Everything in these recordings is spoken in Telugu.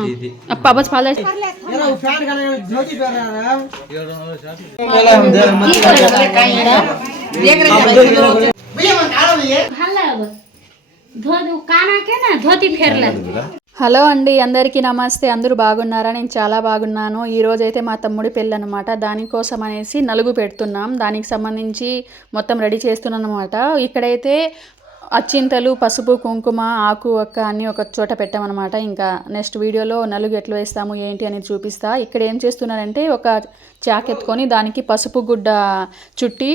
अप्पा बस पाले హలో అండి, అందరికీ నమస్తే. అందరూ బాగున్నారా? నేను చాలా బాగున్నాను. ఈరోజు అయితే మా తమ్ముడి పెళ్ళి అనమాట. దానికోసం అనేసి నలుగు పెడుతున్నాం. దానికి సంబంధించి మొత్తం రెడీ చేస్తున్నాం అనమాట. ఇక్కడైతే అచ్చింతలు, పసుపు, కుంకుమ, ఆకు, ఒక్క అన్నీ ఒక చోట పెట్టామన్నమాట. ఇంకా నెక్స్ట్ వీడియోలో నలుగు ఎట్లా వేస్తాము ఏంటి అనేది చూపిస్తా. ఇక్కడ ఏం చేస్తున్నారంటే ఒక చాక్ ఎత్తుకొని దానికి పసుపు గుడ్డ చుట్టి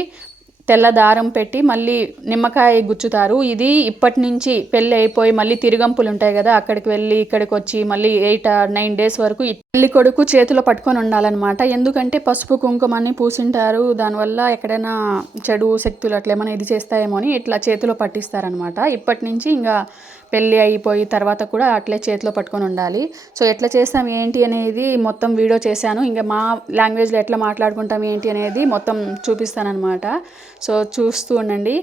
తెల్ల దారం పెట్టి మళ్ళీ నిమ్మకాయ గుచ్చుతారు. ఇది ఇప్పటి నుంచి పెళ్ళి అయిపోయి మళ్ళీ తిరుగంపులు ఉంటాయి కదా, అక్కడికి వెళ్ళి ఇక్కడికి వచ్చి మళ్ళీ 8 or 9 days వరకు పెళ్లి కొడుకు చేతిలో పట్టుకొని ఉండాలన్నమాట. ఎందుకంటే పసుపు కుంకుమని పూసింటారు, దానివల్ల ఎక్కడైనా చెడు శక్తులు అట్లా ఏమైనా ఇది చేస్తాయేమో అని ఇట్లా చేతిలో పట్టిస్తారనమాట. ఇప్పటి నుంచి ఇంకా పెళ్ళి అయిపోయి తర్వాత కూడా అట్లే చేతిలో పట్టుకొని ఉండాలి. సో ఎట్లా చేస్తాం ఏంటి అనేది మొత్తం వీడియో చేశాను. ఇంకా మా లాంగ్వేజ్లో ఎట్లా మాట్లాడుకుంటాం ఏంటి అనేది మొత్తం చూపిస్తానమాట. సో చూస్తూ ఉండండి.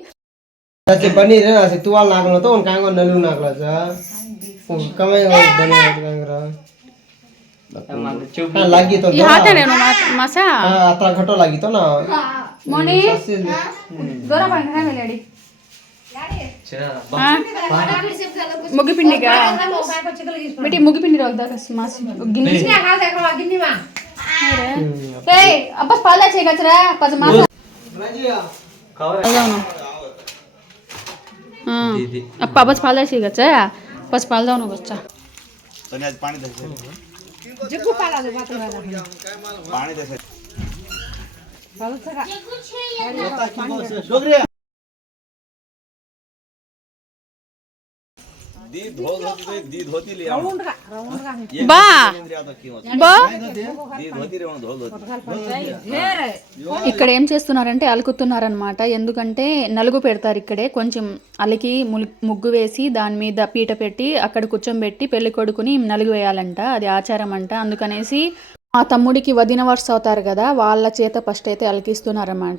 ముగ్గుపిండిగా బేటి ముగ్గుపిండి రోల్దా గిన్నె అబ్బా పాలా చేయగచ్చరా పది మాస అప్ప बस पाला చేయగచ్చ बस पाल जाऊ नको बच्चा तने आज पानी दे जग्गू पाला दे बात पानी दे पाल सका दीद होती ले राउंड का बा बा दीद होती रे धोल ఇక్కడ ఏం చేస్తున్నారంటే అలుకుతున్నారనమాట. ఎందుకంటే నలుగు పెడతారు ఇక్కడే. కొంచెం అలికి ముగ్గు వేసి దాని మీద పీట పెట్టి అక్కడ కూర్చోబెట్టి పెళ్లి కొడుకుని నలుగు వేయాలంట. అది ఆచారం అంట. అందుకనేసి ఆ తమ్ముడికి వదిన వరుస అవుతారు కదా, వాళ్ళ చేత ఫస్ట్ అయితే అలికిస్తున్నారన్నమాట.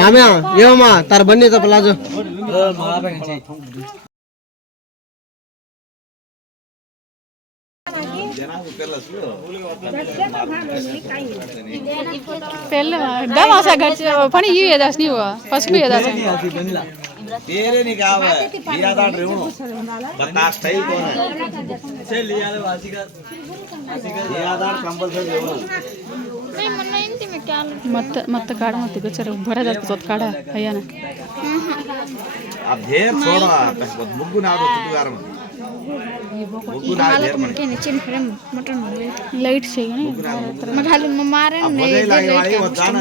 మామయ్య ఏమమ్మా తర బన్నీ ప్లాజో పెళ్ళి దమాసా గచ్చి పని ఇవి ఏదాస్ నీవు పసుపు ఏదాస్ तेरे नहीं क्या है लिया था ड्रेवनो बता स्टाइल कौन है चल लिया ले वासिका लिया था कंपलसरी ड्रेवनो नहीं मन्ना इंती में क्या मत काढ़ मत गचर भरा जात सोत काढ़ भैया ना अब ढेर छोड़ो मुग्गु ना तो तू यार मुग्गु ना ढेर मन के नीचे फ्रेम मटन लाइट चाहिए मघालू मारे ने लाइट बता ना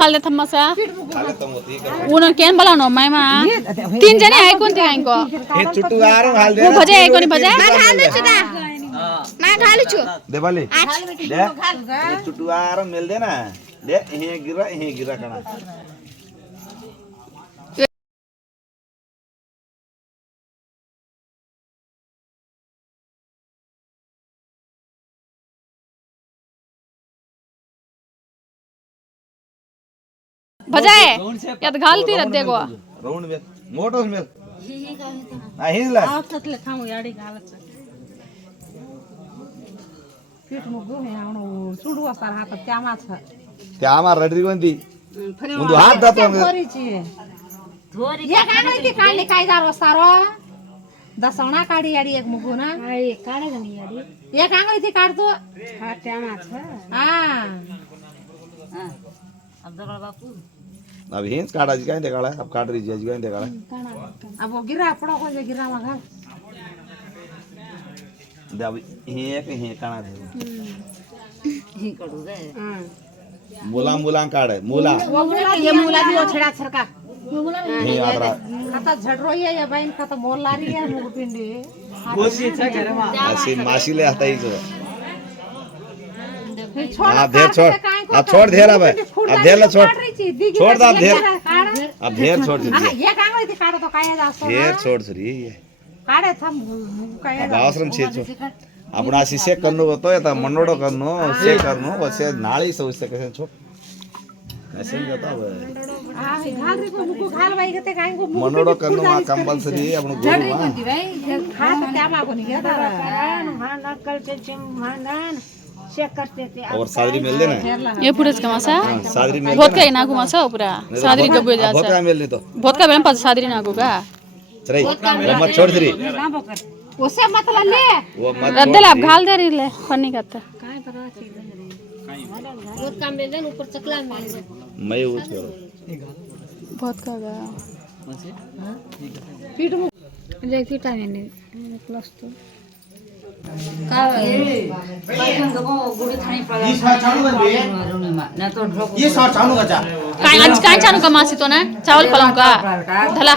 हाल थम्मासा हाले तुम होती कर उन केन बोलानो मायमा 3 जने आय कोणती कांको हे चुट्टू यार हाल दे भजे आय कोणी भजे मघालू चुदा मघालू छु दे बाली दे चुट्टू यार मिल दे ना दे हे गिरा कना भजाए यात घालती रह देखो राउंड में मोटोस में आ हिला आवतले खाऊ याडी घालच पीठ मुग्गू हे आवणो सुडू असतार हात त्यामाच त्यामा रडरी कोणती ముందు हात दातो धोरीची धोरी या काढायची काढली काय जार वस्तारो दसवणा काढी याडी एक मुग्गू ना आई काढा गनी याडी एक आंगळी ती काढतो हा त्यामाच हां अब दगड़ बापू अब हिंस काढायची काय ते काढा अब काढ रही जी काय ते काढा अब वो गिरा पड़ो को जे गिरा मगा दे अब हे काढा दे ही काढू दे हां मुला काढ मुला वो मुला ये मुला भी छड़ा सरका हे आदरा आता झडरो ये बाईन खाता मोलारी है मुग पिंडी कोशी छ घरे मा असी माशीले आता ही छोड़ हां दे छोड़ आ छोड़ धेरा बे अब धेरला छोड काढायची, दिगी छोड दा एक धेर जरा काढ. अब धेर छोड हा, छोरी एक आंगळी ती काढतो काय जास्त धेर छोड छोरी काढे थांब काय अब అవసరం చేసు आपण अशी शेक करनो होतो आता मनोडो करनो शेक करनो वसे नाळी सौसे कसे छोड ऐसे जाता हा, घाल रे को मुकू घाल बाई गते काय को मुकू मनोडो करनो मा कंपल्सरी आपण गोरू हा तर त्या मागून घे जरा. और सादरी मिल देना एपुढेच का मासा सादरी मिल भोत काही नागू मासा पुरा सादरी गब्बे बहुत जायचं काय मिल तो भोत का बेन पाच सादरी नागू का चल मत छोड़ श्री उसे मतलब ले वो मत रद्दल आप घाल दे रे फनी का मैं यूज करो बहुत का गा ये सर चालू का जा काय आज काय चालू का मासी तो ना चावल पलाव का धला